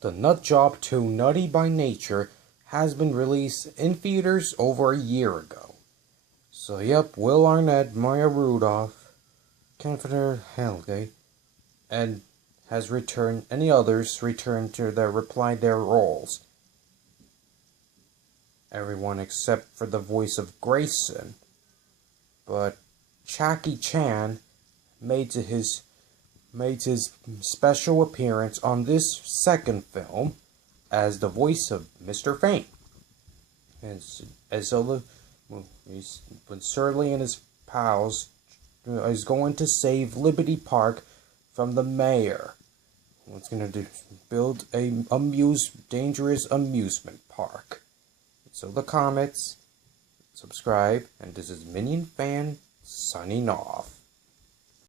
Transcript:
The Nut Job 2 Nutty by Nature has been released in theaters over a year ago. So yep, Will Arnett, Maya Rudolph, Kenneth Helge, and has returned, any others returned to their roles. Everyone except for the voice of Grayson. But Jackie Chan made his special appearance on this second film as the voice of Mr. Fame. And so when Surly and his pals is going to save Liberty Park from the mayor. What's going to build a dangerous amusement park. So the comments, subscribe, and this is Minion Fan signing off.